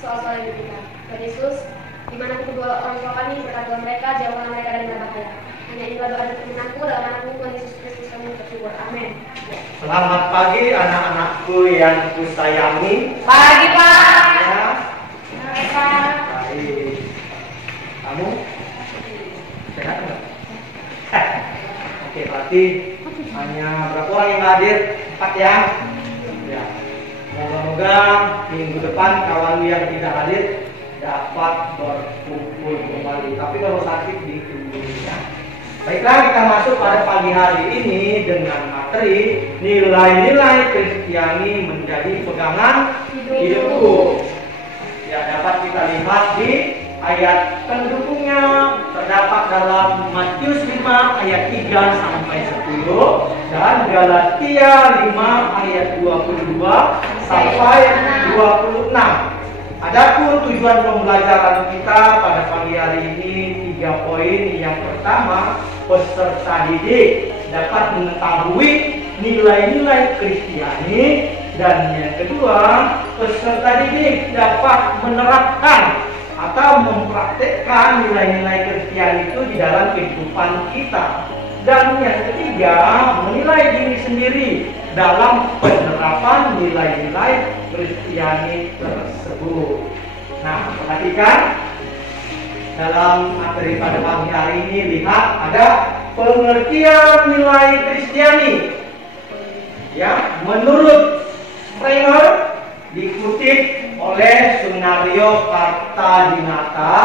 soal-soal hidup kita. Tuhan Yesus, dimanapun kedua orang tua kami, berkatilah mereka, jauhkanlah mereka dari bahaya. Hanya inilah doa dan permintaanku dalam anakmu Tuhan Yesus Kristus kami bersyukur. Amin. Selamat pagi anak-anakku yang kusayangi. Pagi, Pak. Ya. Oke, Pak. Baik. Kamu sehat enggak? Oke, berarti hanya berapa orang yang hadir? 4 ya. Ya. Moga-moga minggu depan kawan yang tidak hadir dapat berkumpul kembali. Tapi kalau sakit ditunggu ya. Baiklah, kita masuk pada pagi hari ini dengan materi nilai-nilai Kristiani menjadi pegangan hidupku. Ya, dapat kita lihat di ayat pendukungnya terdapat dalam Matius 5 ayat 3 sampai 10 dan Galatia 5 ayat 22 sampai 26. Adapun tujuan pembelajaran kita pada pagi hari ini 3 poin. Yang pertama, peserta didik dapat mengetahui nilai-nilai Kristiani, dan yang kedua, peserta didik dapat menerapkan atau mempraktekkan nilai-nilai Kristiani itu di dalam kehidupan kita. Dan yang ketiga, menilai diri sendiri dalam penerapan nilai-nilai Kristiani tersebut. Nah, perhatikan dalam materi pada pagi hari ini, lihat ada pengertian nilai Kristiani. Ya, menurut Springer dikutip oleh Sunario Kartadinata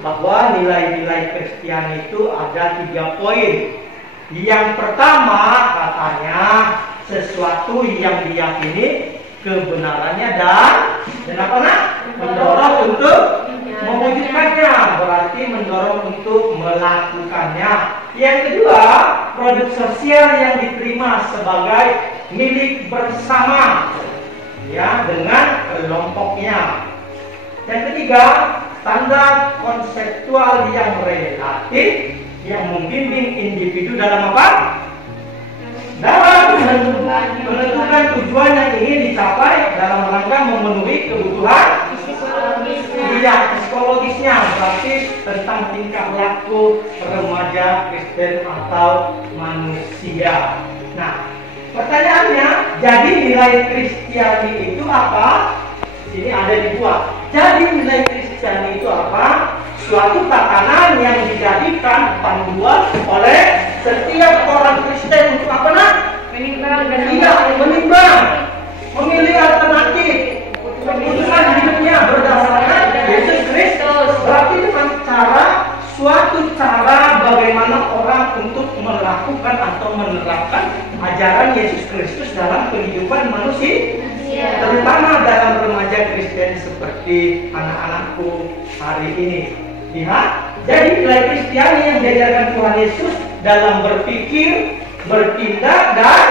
bahwa nilai-nilai Kristiani itu ada 3 poin. Yang pertama katanya sesuatu yang diyakini kebenarannya dan apa nak? Mendorong untuk mewujudkannya, berarti mendorong untuk melakukannya. Yang kedua, produk sosial yang diterima sebagai milik bersama, ya, dengan kelompoknya. Yang ketiga, standar konseptual yang relatif yang membimbing individu dalam apa? Dalam menentukan tujuan yang ingin dicapai dalam rangka memenuhi kebutuhan psikologisnya, berarti tentang tingkah laku remaja Kristen atau manusia. Nah, pertanyaannya, jadi nilai Kristiani itu apa? Sini ada dibuat. Jadi nilai Kristiani itu apa? Suatu tatanan yang dijadikan panduan oleh setiap orang Kristen untuk apa nak? Menimbang dan menimbang, memilih alternatif keputusan hidupnya berdasarkan Yesus Kristus. Berarti dengan suatu cara bagaimana orang untuk melakukan atau menerapkan ajaran Yesus Kristus dalam kehidupan manusia, terutama dalam remaja Kristen seperti anak-anakku hari ini. Lihat, jadi nilai Kristiani yang diajarkan Tuhan Yesus dalam berpikir, bertindak, dan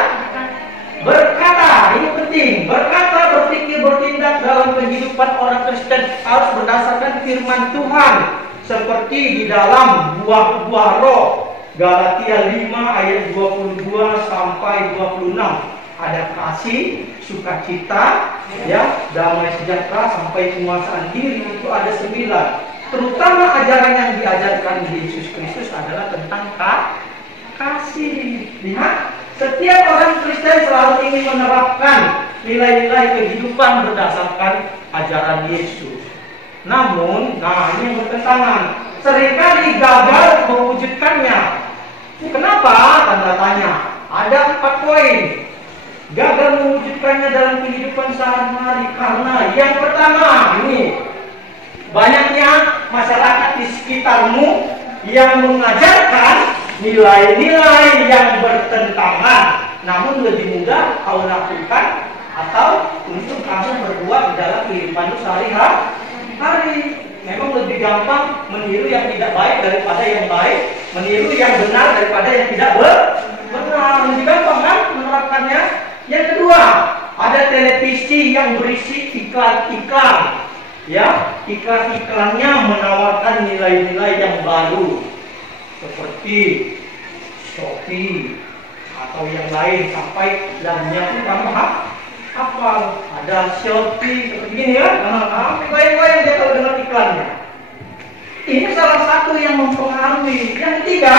berkata. Ini penting, berkata, berpikir, bertindak dalam kehidupan orang Kristen harus berdasarkan firman Tuhan, seperti di dalam buah-buah roh. Galatia 5 ayat 22 sampai 26. Ada kasih, sukacita, ya, damai sejahtera sampai penguasaan diri, itu ada 9. Terutama ajaran yang diajarkan Yesus Kristus adalah tentang kasih. Lihat, setiap orang Kristen selalu ingin menerapkan nilai-nilai kehidupan berdasarkan ajaran Yesus. Namun, ini yang bertentangan. Seringkali gagal mewujudkannya. Kenapa? Tanda tanya. Ada 4 poin. Gagal mewujudkannya dalam kehidupan sehari-hari karena yang pertama, ini banyaknya masyarakat di sekitarmu yang mengajarkan nilai-nilai yang bertentangan, namun lebih mudah kau lakukan atau untuk kamu berbuat di dalam kehidupan sehari-hari. Memang lebih gampang meniru yang tidak baik daripada yang baik, meniru yang benar daripada yang tidak benar. Lebih gampang kan menerapkannya. Yang kedua, ada televisi yang berisi iklan-iklan. Ya, iklan-iklannya menawarkan nilai-nilai yang baru seperti Shopee atau yang lain, sampai lagunya pun kamu hafal. ada Shopee seperti ini ya. Goyang-goyang dia kalau dengar iklannya. Ini salah satu yang mempengaruhi. Yang ketiga,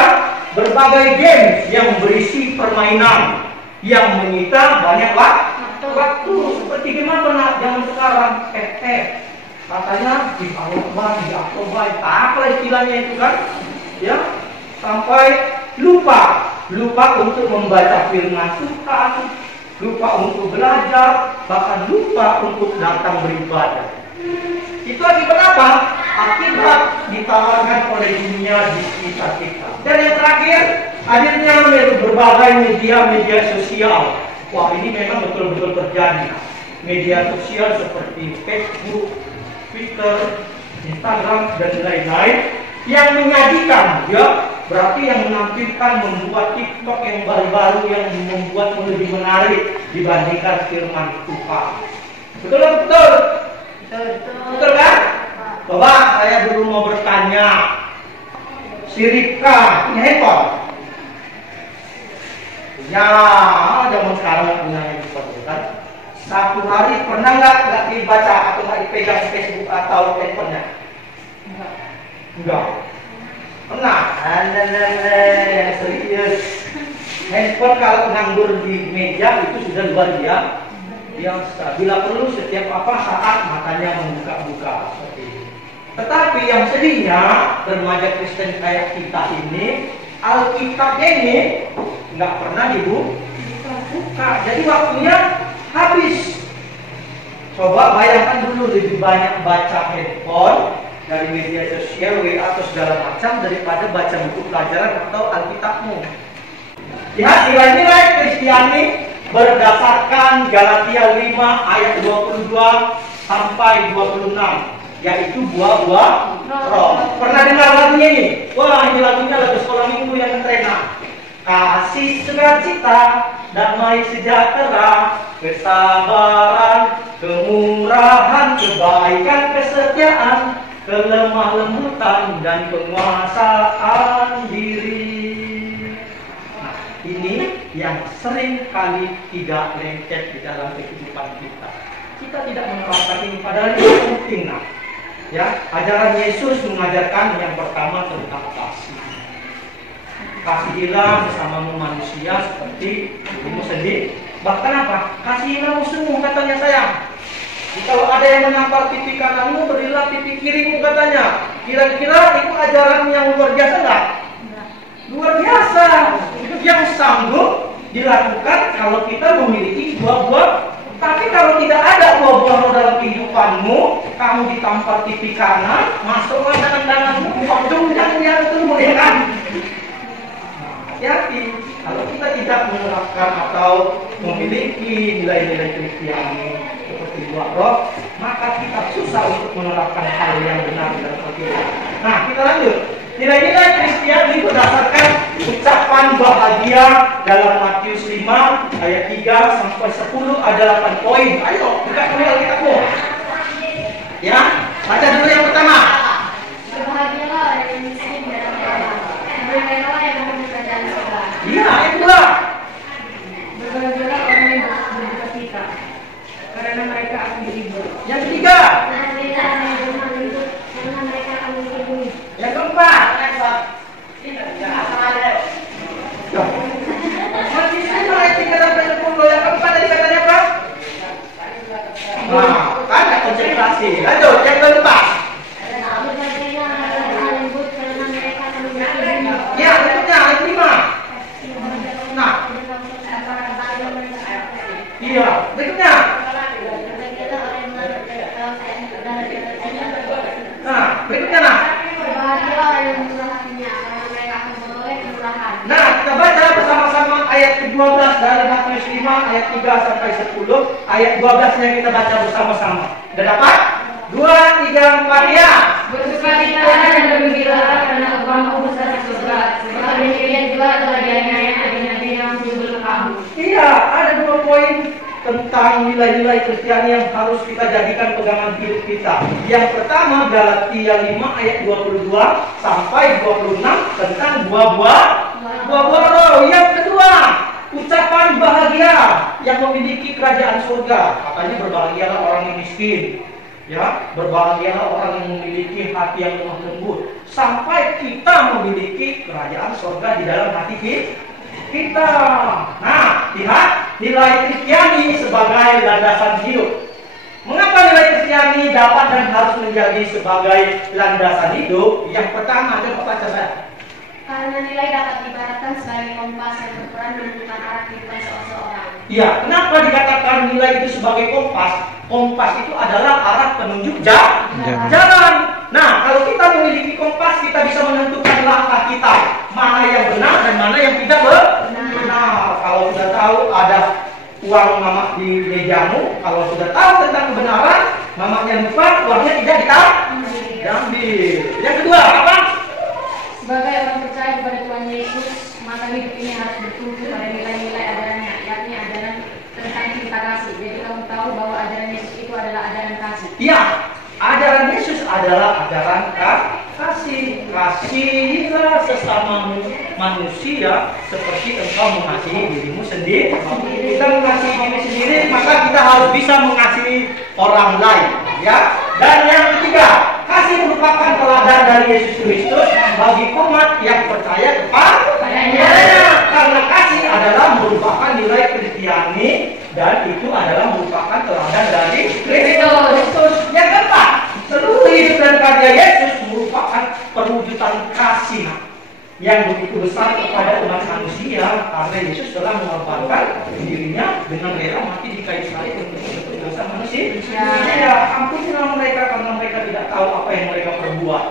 berbagai games yang berisi permainan yang menyita banyak waktu. Seperti gimana zaman sekarang, katanya di Alkobai, apa istilahnya itu kan? Ya, sampai lupa untuk membaca firman Tuhan, lupa untuk belajar, bahkan lupa untuk datang beribadah. Itu akibat apa? Akibat ditawarkan oleh dunia di sekitar kita. Dan yang terakhir, hadirnya berbagai media sosial. Wah, ini memang betul-betul terjadi. Media sosial seperti Facebook, Twitter, Instagram, dan lain-lain yang menyajikan, ya, berarti yang menampilkan membuat TikTok yang baru-baru yang membuat lebih menarik dibandingkan firman Tuhan. Betul? Betul kan? Coba saya dulu mau bertanya, si Ripka punya handphone? Ya, zaman sekarang nggak punya handphone kan? Satu hari pernah nggak dibaca atau nggak dipegang Facebook atau handphonenya? Enggak. Pernah? Serius. Handphone kalau nganggur di meja itu sudah luar biasa. Bila perlu setiap saat matanya membuka-buka seperti ini. Tetapi yang sedihnya remaja Kristen kayak kita ini, Alkitabnya ini nggak pernah dibuka. Jadi waktunya habis. Coba bayangkan dulu lebih banyak baca handphone dari media sosial, WA atau segala macam daripada baca buku pelajaran atau Alkitabmu. Lihat nilai-nilai Kristiani berdasarkan Galatia 5 ayat 22 sampai 26, yaitu buah-buah roh. Pernah dengar lagunya ini? Wah, ini lagunya lagu sekolah minggu yang keren. Kasih, sukacita, damai sejahtera, kesabaran, kemurahan, kebaikan, kesetiaan, kelemah lembutan, dan penguasaan diri. Nah, ini yang sering kali tidak lengket di dalam kehidupan kita. Kita tidak menerapkan ini, padahal ini penting. Nah, ya, ajaran Yesus mengajarkan yang pertama tentang kasih. Kasihilah sesamamu manusia seperti dirimu sendiri. Bahkan apa? Kasihilah musuhmu, katanya sayang. Kalau ada yang menampar pipi kananmu, berilah pipi kirimu, katanya. Kira-kira itu ajaran yang luar biasa enggak? Luar biasa. Yang sanggup dilakukan kalau kita memiliki buah-buah. Tapi kalau tidak ada buah-buah dalam kehidupanmu, kamu ditampar pipi kanan, masuklah tangan-tanganmu, ujung jangan turun, ya kan? Hati-hati kalau kita tidak menerapkan atau memiliki nilai-nilai Kristiani seperti buah roh, maka kita susah untuk menerapkan hal yang benar dalam kehidupan. Nah, kita lanjut. Nilai-nilai Kristiani berdasarkan ucapan bahagia dalam Matius 5 ayat 3 sampai 10 ada 8 poin. Ayo, buka dulu Alkitabmu. Ya, baca dulu yang pertama. Berbahagialah orang yang miskin dan berbahagialah yang mempunyai kerajaan surga. Iya, yang kedua. Berbahagialah orang yang berduka cita, karena mereka akan dihibur. Yang ketiga. Berbahagialah orang yang berlemah lembut, karena mereka akan dihibur. Yang keempat. Masih sama ayat 3 sampai 10. Yang keempat tadi katanya apa? Nah, kan ada konsentrasi. Lanjut, yang keempat. Berbahagialah orang yang berlemah lembut, karena mereka akan dihibur. Ya, berikutnya ayat 5. Nah, iya, berikutnya. Nah, berikutnya nah. Berbahagialah orang yang murah hatinya, karena mereka akan memperoleh kemurahan. Nah, kita baca bersama-sama ayat ke-12 dari Matius 5 ayat 3 sampai 10. Ayat 12-nya kita baca bersama-sama. Sudah dapat? 2, 3, 4 ya. Bersukacita dan bergembira karena upahmu besar di surga, sebab demikian juga telah dianiaya nabi-nabi yang sebelum kamu. Iya, ada 2 poin tentang nilai-nilai Kristiani yang harus kita jadikan pegangan hidup kita. Yang pertama Galatia 5 ayat 22 sampai 26 tentang buah-buah roh. Yang kedua ucapan bahagia yang memiliki kerajaan surga. Katanya berbahagialah orang yang miskin, ya, berbahagialah orang yang memiliki hati yang lemah lembut, sampai kita memiliki kerajaan surga di dalam hati kita. Nah, lihat nilai Kristiani sebagai landasan hidup. Mengapa nilai Kristiani dapat dan harus menjadi sebagai landasan hidup? Yang pertama, coba baca saya. Karena nilai dapat diibaratkan sebagai kompas yang berperan menentukan arah kehidupan seseorang. Iya, kenapa dikatakan nilai itu sebagai kompas? Kompas itu adalah arah penunjuk jalan. Nah, kalau kita memiliki kompas, kita bisa menentukan langkah kita, mana yang benar dan mana yang tidak benar. Kalau sudah tahu ada uang mama di mejamu, kalau sudah tahu tentang kebenaran, mamanya lupa, uangnya tidak diambil. Yang kedua, apa? Sebagai orang percaya kepada Tuhan Yesus, maka hidup ini harus bertumbuh pada nilai-nilai ajarannya, yakni ajaran tentang cinta kasih. Jadi kamu tahu bahwa ajaran Yesus itu adalah ajaran kasih. Iya, ajaran Yesus adalah ajaran kasih. Kasihilah sesamamu manusia seperti engkau mengasihi dirimu sendiri. Kita mengasihi diri sendiri, maka kita harus bisa mengasihi orang lain, ya. Dan yang ketiga, kasih merupakan teladan dari Yesus Kristus bagi umat yang percaya kepadanya. Karena kasih adalah merupakan nilai Kristiani dan itu adalah merupakan teladan dari Kristus. Yang keempat, seluruh hidup dan karya Yesus merupakan perwujudan kasih yang begitu besar kepada umat manusia, karena Yesus telah mengorbankan dirinya dengan rela mati di kayu salib untuk dosa manusia. Ya, ampunilah mereka karena mereka tidak tahu apa yang mereka perbuat.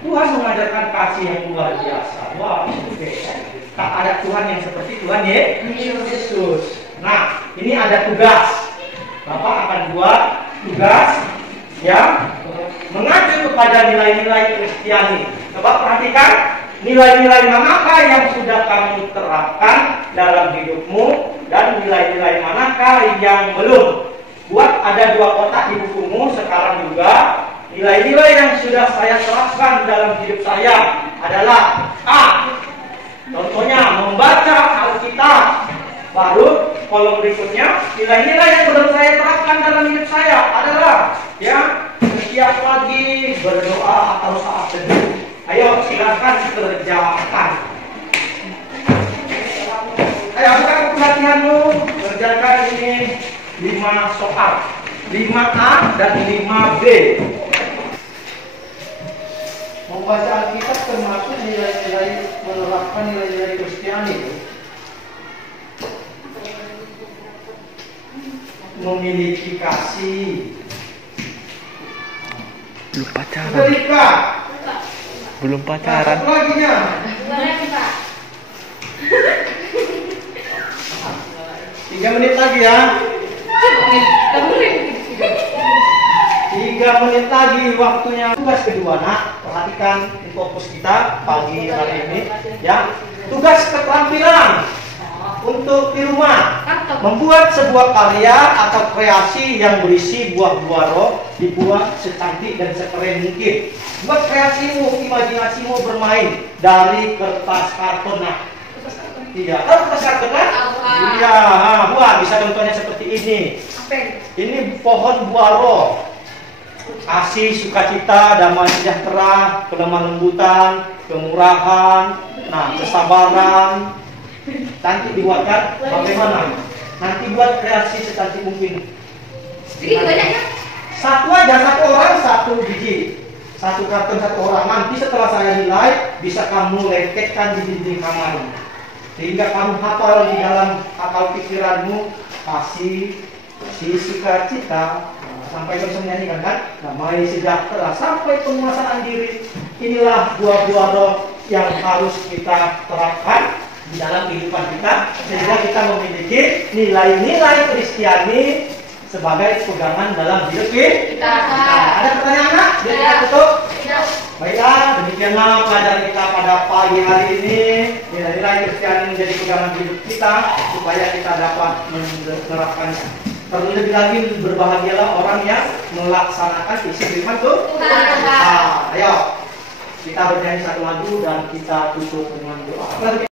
Tuhan mengajarkan kasih yang luar biasa. Wah, tak ada Tuhan yang seperti Tuhan Yesus. Nah, ini ada tugas. Bapak akan buat tugas yang mengacu kepada nilai-nilai Kristiani. Coba perhatikan. Nilai-nilai manakah yang sudah kamu terapkan dalam hidupmu dan nilai-nilai manakah yang belum? Buat ada 2 kotak di bukumu sekarang juga. Nilai-nilai yang sudah saya terapkan dalam hidup saya adalah A. Contohnya membaca Alkitab. Baru kolom berikutnya nilai-nilai yang belum saya terapkan dalam hidup saya adalah ya setiap pagi berdoa atau saat teduh. Ayo silakan kerjakan. Ayo buka buku latihanmu, kerjakan ini 5 soal, 5A dan 5B. Membaca Alkitab termasuk nilai-nilai menerapkan nilai-nilai Kristiani. Memiliki kasih. Belum pacaran. Ketika Belum pacaran. Satu lagi nya. 3 menit lagi ya. 3 menit lagi waktunya. Tugas kedua, nak, perhatikan di fokus kita pagi hari ini ya. Tugas keterampilan untuk di rumah membuat sebuah karya atau kreasi yang berisi buah-buah roh, dibuat secantik dan sekeren mungkin. Buat kreasimu, imajinasimu bermain dari kertas karton. Nah, iya, kertas karton kan? Iya, buat bisa contohnya seperti ini. Ini pohon buah roh. Kasih, sukacita, damai sejahtera, kelemah lembutan, kemurahan, nah, kesabaran. Nanti dibuatkan bagaimana? Nanti buat kreasi secantik mungkin. Jadi banyaknya? Satu aja, 1 orang 1 biji. 1 karton 1 orang. Nanti setelah saya nilai, bisa kamu letakkan di dinding kamar. Sehingga kamu hafal di dalam akal pikiranmu kasih, sukacita, sampai bisa menyanyikan kan? Damai sejahtera sampai penguasaan diri. Inilah buah-buah roh yang harus kita terapkan di dalam kehidupan kita sehingga kita memiliki nilai-nilai Kristiani sebagai pegangan dalam hidup kita. Ada pertanyaan nak? Biar kita tutup. Baiklah, demikianlah pelajaran kita pada pagi hari ini. Nilai-nilai Kristiani menjadi pegangan hidup kita supaya kita dapat menerapkannya. Terlebih lagi berbahagialah orang yang melaksanakan isi firman Tuhan. Ayo kita bernyanyi 1 lagu dan kita tutup dengan doa.